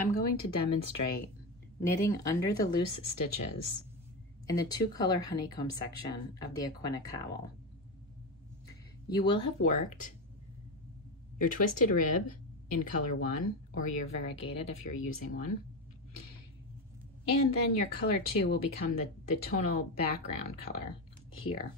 I'm going to demonstrate knitting under the loose stitches in the 2-color honeycomb section of the Equina cowl. You will have worked your twisted rib in color 1 or your variegated if you're using one. And then your color 2 will become the tonal background color here.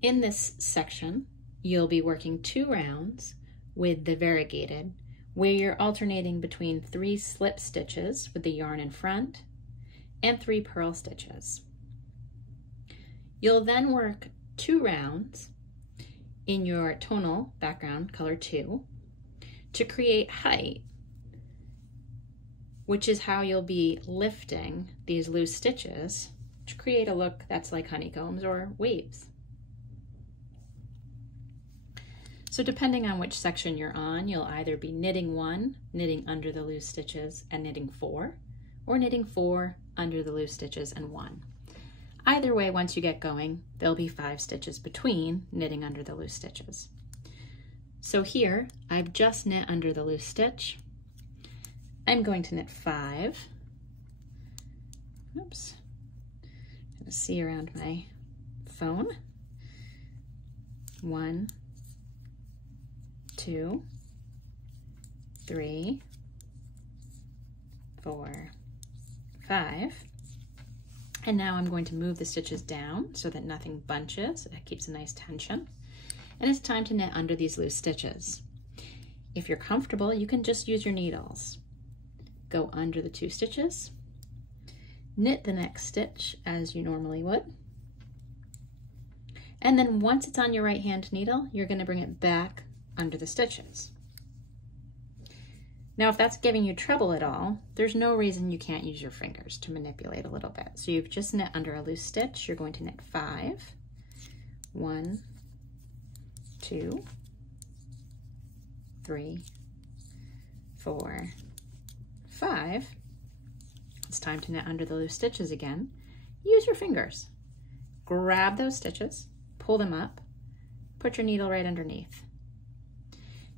In this section, you'll be working 2 rounds with the variegated, where you're alternating between 3 slip stitches with the yarn in front and 3 purl stitches. You'll then work 2 rounds in your tonal background, color 2, to create height, which is how you'll be lifting these loose stitches to create a look that's like honeycombs or waves. So depending on which section you're on, you'll either be knitting 1, knitting under the loose stitches and knitting 4, or knitting 4 under the loose stitches and 1. Either way, once you get going, there'll be 5 stitches between knitting under the loose stitches. So here, I've just knit under the loose stitch. I'm going to knit 5. Oops. I'm gonna see around my phone. 1, 2, 3, 4, 5. And now I'm going to move the stitches down so that nothing bunches. It keeps a nice tension. And it's time to knit under these loose stitches. If you're comfortable, you can just use your needles. Go under the 2 stitches, knit the next stitch as you normally would. And then once it's on your right hand needle, you're going to bring it back under the stitches. Now, if that's giving you trouble at all, there's no reason you can't use your fingers to manipulate a little bit. So you've just knit under a loose stitch. You're going to knit 5, 1, 2, 3, 4, 5. It's time to knit under the loose stitches again. Use your fingers. Grab those stitches, pull them up, put your needle right underneath.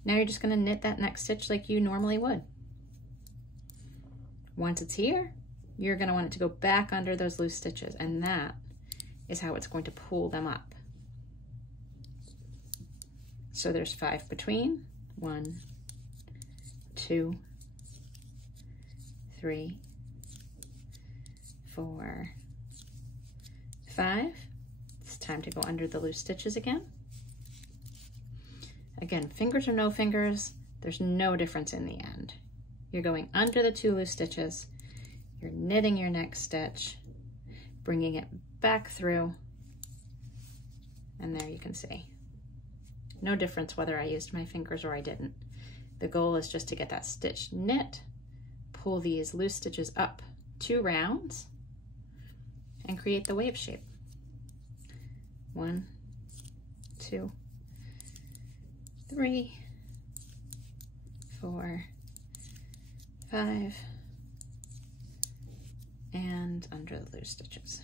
Now you're just going to knit that next stitch like you normally would. Once it's here, you're going to want it to go back under those loose stitches, and that is how it's going to pull them up. So there's 5 between. 1, 2, 3, 4, 5. It's time to go under the loose stitches again. Again, fingers or no fingers, there's no difference in the end. You're going under the 2 loose stitches, you're knitting your next stitch, bringing it back through, and there you can see. No difference whether I used my fingers or I didn't. The goal is just to get that stitch knit, pull these loose stitches up 2 rounds, and create the wave shape. 1, 2, 3, 4, 5, and under the loose stitches.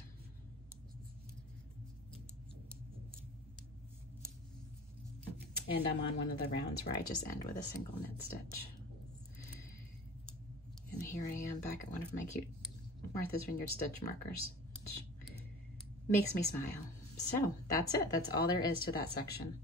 And I'm on one of the rounds where I just end with a single knit stitch. And here I am back at one of my cute Martha's Vineyard stitch markers, which makes me smile. So that's it. That's all there is to that section.